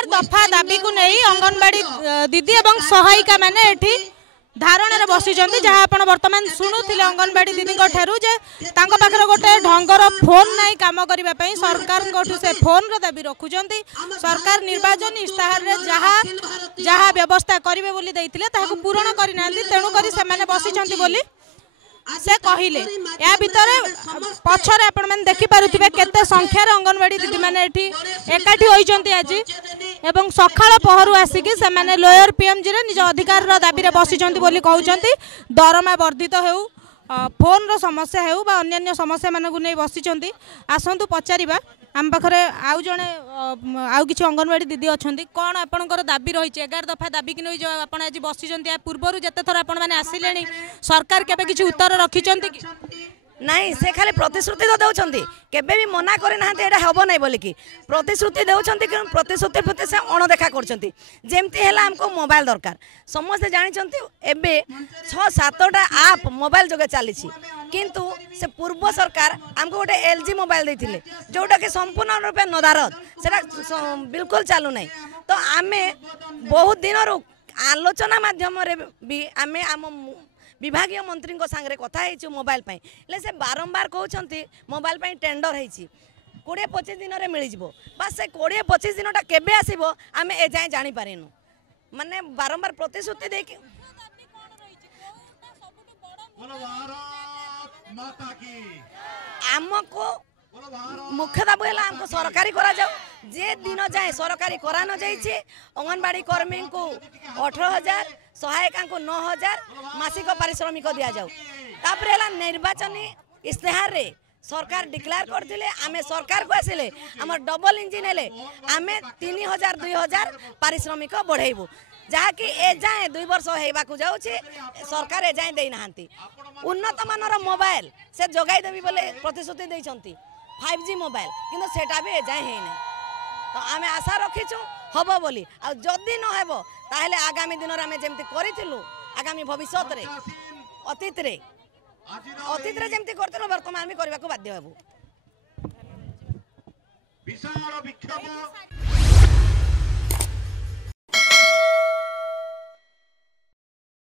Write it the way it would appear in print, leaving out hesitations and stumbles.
एगार दफा दाबी को नहीं अंगनवाड़ी दीदी और सहायिका मैंने एठी धारण बसी जहाँ आप बर्तमान शुणुले अंगनवाड़ी दीदी ठारू जे पाखे गोटे ढंगर फोन नहीं कम करने सरकार से फोन दाबी रखुंट सरकार निर्वाचन इस्ताहार जहाँ जहाँ व्यवस्था करेंगे बोली पूरण करना तेणुक बसी से कहले या भितर पछरे आपण मैंने देखिपे केते संख्यार अंगनवाड़ी दीदी मैंने एकाठी होती आज एवं सकाळ पहरु आसिकी से मैंने लोयर पीएमजी रे निज अधिकार दाबी रे बसी कहते दरमा वर्धित हो फोन रो समस्या हो अन्य समस्या मानक नहीं बसी आसतु पचारिबा आम पाखे आउ जड़े आउ कि अंगनवाड़ी दीदी अच्छा कौन आपंकर दाबी रही 11 दफा दाबी कि नहीं आप आज बसी पूर्वर जिते थर आपने आसिले सरकार केबे किसी उत्तर रखिंट कि नहीं से खाली प्रतिश्रुति तो दौरान केबे भी मना करना हम ना बोलिकी प्रतिश्रुति दौरान प्रतिश्रुति प्रति से अणदेखा करमती आमको मोबाइल दरकार समस्ते जानते एवं 6-7टा आप मोबाइल जोगे चली किंतु से पूर्व सरकार आमको गोटे LG मोबाइल देते जोटा कि संपूर्ण रूपे नदारद से बिल्कुल चलू ना तो आम बहुत दिन आलोचना माध्यम भी आम विभागीय मंत्री सांगे कथा मोबाइल ले से बारंबार कहते मोबाइल टेंडर होती 20-25 दिन में मिल बस से 20-25 दिन केबे आसीबो आमे ए जाए जानी पारेनु माने बारंबार प्रतिश्रुति दे कि आमको मुख्य दाबी है आमको सरकारी करा जाओ जे दिन जाए सरकारी करा न जाइए अंगनवाड़ी कर्मी को 18,000 सहायिका को 9,000 मासिक पारिश्रमिक दि जाऊ निर्वाचन इस्तेहार रे सरकार डिक्लेयर करथिले आमे सरकार को आसिले आम डबल इंजिन हेले आमे 3,000-2,000 पारिश्रमिक बढ़ेबू जहाँकि ए जाए 2 वर्ष होइबा को जाउछि सरकार ए जाए देई नाहंती उन्नत मानर मोबाइल से जोगाई देबी बोले प्रतिश्रुति देइछंती 5G मोबाइल किंतु सेटा भी ए जाए हे नै तो आमे आशा रखिछु हबो बोली आ जदी न हेबो ताहेले आगामी दिन रे आमे जेमति करिथिलु आगामी भविष्यत रे अतीत रे जेमति करथिलु वर्तमान भी करबा को बाध्य हेबु। विशाल विक्षोभ